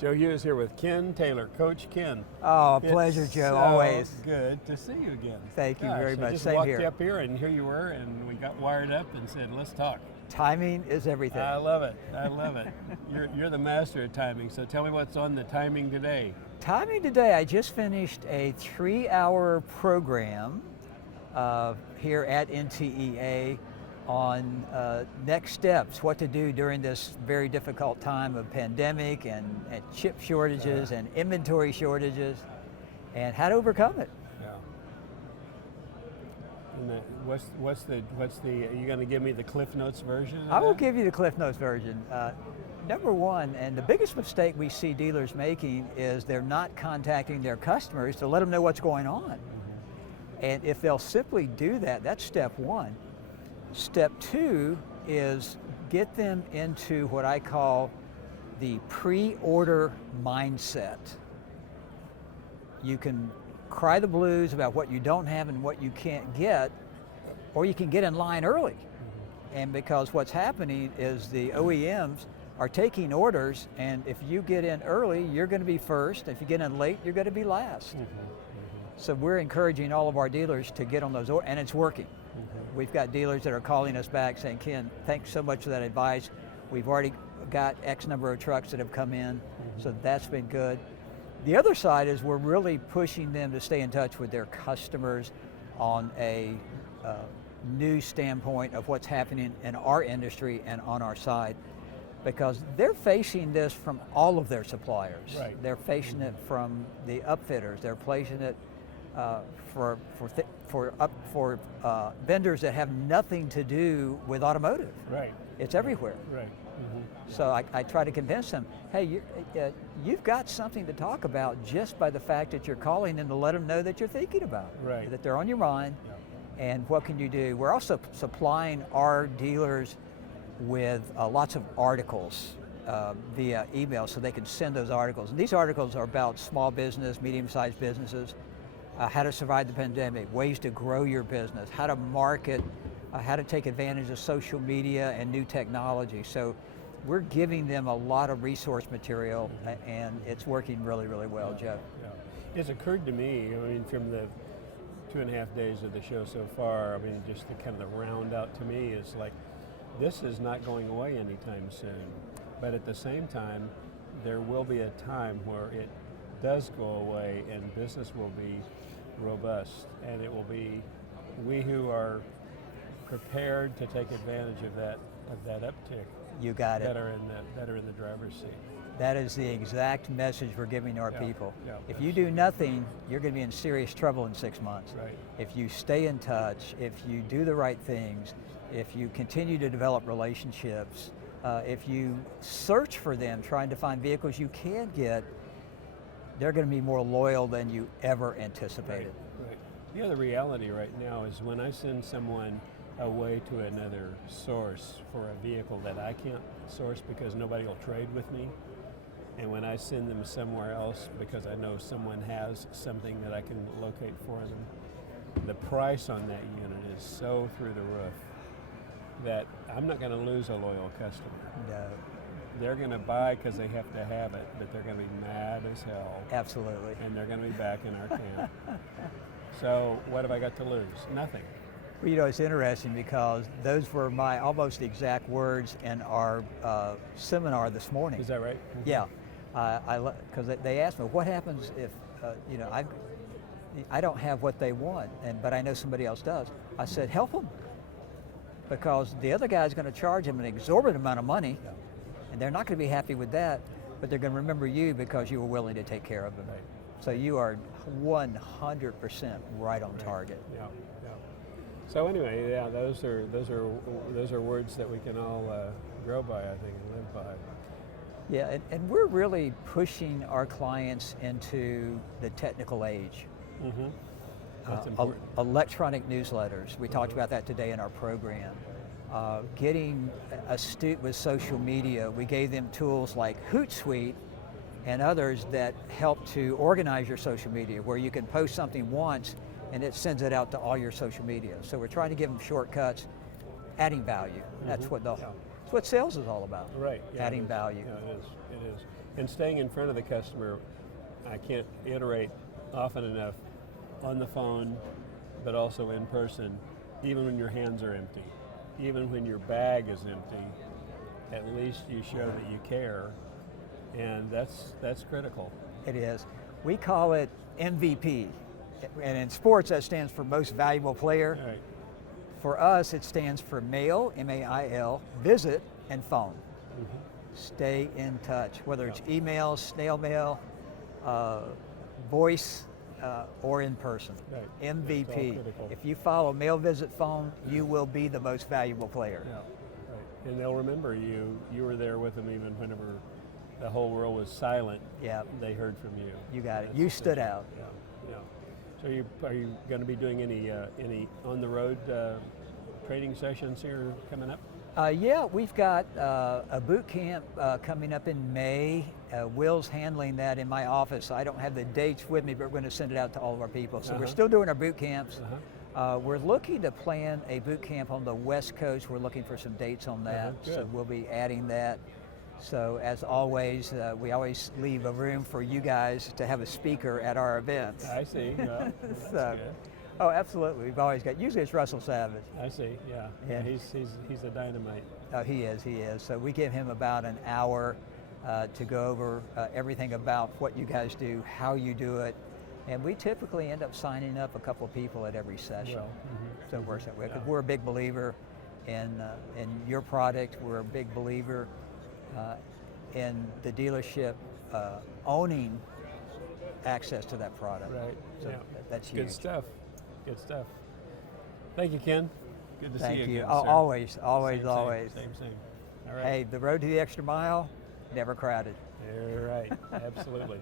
Joe Hughes here with Ken Taylor, Coach Ken. Oh, a pleasure, Joe, always. Good to see you again. Thank you very much. I just Same walked here. up here and here you were, and we got wired up and said, let's talk. Timing is everything. I love it. I love it. You're the master of timing, so tell me what's on the timing today. Timing today, I just finished a 3-hour program here at NTEA on next steps, what to do during this very difficult time of pandemic and chip shortages and inventory shortages, and how to overcome it. Yeah. And what's the? Are you going to give me the Cliff Notes version? I will give you the Cliff Notes version. Number one, and the biggest mistake we see dealers making is they're not contacting their customers to let them know what's going on. And if they'll simply do that, that's step one. Step two is get them into what I call the pre-order mindset. You can cry the blues about what you don't have and what you can't get, or you can get in line early. And because what's happening is the OEMs are taking orders, and if you get in early, you're going to be first. If you get in late, you're going to be last. So we're encouraging all of our dealers to get on those orders, and it's working. We've got dealers that are calling us back saying, Ken, thanks so much for that advice. We've already got X number of trucks that have come in, so that's been good. The other side is we're really pushing them to stay in touch with their customers on a new standpoint of what's happening in our industry and on our side, because they're facing this from all of their suppliers. Right. They're facing it from the upfitters. They're facing it for vendors that have nothing to do with automotive. Right. It's everywhere. Right. So I try to convince them, hey, you've got something to talk about just by the fact that you're calling them to let them know that you're thinking about it, Right. that they're on your mind, and what can you do? We're also supplying our dealers with lots of articles via email, so they can send those articles. And these articles are about small business, medium-sized businesses, how to survive the pandemic, ways to grow your business, how to market, how to take advantage of social media and new technology. So we're giving them a lot of resource material, and it's working really, really well, Joe. It's occurred to me, I mean, from the 2.5 days of the show so far, I mean, just the kind of the round out to me is like, this is not going away anytime soon. But at the same time, there will be a time where it does go away and business will be robust, and it will be we who are prepared to take advantage of that uptick. You got it. That are in the driver's seat. That is the exact message we're giving to our people. Yeah, if you do nothing, you're going to be in serious trouble in 6 months. Right. If you stay in touch, if you do the right things, if you continue to develop relationships, if you search for them, trying to find vehicles you can get, they're going to be more loyal than you ever anticipated. Right. The other reality right now is when I send someone away to another source for a vehicle that I can't source because nobody will trade with me, and when I send them somewhere else because I know someone has something that I can locate for them, the price on that unit is so through the roof that I'm not going to lose a loyal customer. No. They're going to buy because they have to have it, but they're going to be mad as hell. Absolutely. And they're going to be back in our camp. So what have I got to lose? Nothing. Well, you know, it's interesting because those were my almost exact words in our seminar this morning. Is that right? Yeah, because they asked me, what happens if, you know, I don't have what they want, but I know somebody else does. I said, help them, because the other guy's going to charge them an exorbitant amount of money, and they're not going to be happy with that, but they're going to remember you because you were willing to take care of them. Right. So you are 100% right on target. Yeah. So anyway, yeah, those are words that we can all grow by, I think, and live by. Yeah, and we're really pushing our clients into the technical age. That's important. Electronic newsletters, we talked about that today in our program. Getting astute with social media, we gave them tools like Hootsuite and others that help to organize your social media, where you can post something once and it sends it out to all your social media. So we're trying to give them shortcuts, adding value. That's what It's what sales is all about. Right. Yeah, adding value. Yeah, it is. And staying in front of the customer, I can't iterate often enough, on the phone, but also in person, even when your hands are empty, even when your bag is empty, at least you show that you care, and that's critical. It is. We call it MVP, and in sports that stands for most valuable player. All right. For us, it stands for mail, M-A-I-L, visit, and phone. Mm-hmm. Stay in touch, whether it's email, snail mail, voice, or in person. Right. MVP. It's all critical. If you follow mail, visit, phone, you will be the most valuable player. Yeah. Right. And they'll remember you. You were there with them even whenever the whole world was silent. Yeah. They heard from you. You got it. That's You stood essential. out. Yeah. So are you going to be doing any on the road training sessions here coming up? Yeah, we've got a boot camp coming up in May. Will's handling that in my office. I don't have the dates with me, but we're going to send it out to all of our people. So we're still doing our boot camps. We're looking to plan a boot camp on the West Coast. We're looking for some dates on that. So we'll be adding that. So as always, we always leave a room for you guys to have a speaker at our events. I see. Well, that's So, good. oh, absolutely. We've always got, usually it's Russell Savage. I see. Yeah. Yeah. He's a dynamite. Oh, he is. So we give him about an hour to go over everything about what you guys do, how you do it, and we typically end up signing up a couple of people at every session. Well, So it works that way because we're a big believer in your product. We're a big believer in the dealership owning access to that product. Right. So Yeah. that's huge. Good stuff. Good stuff. Thank you, Ken. Good to see Thank you you. again, Oh, sir. always. Same. All right. Hey, the road to the extra mile, never crowded. You're right. Absolutely.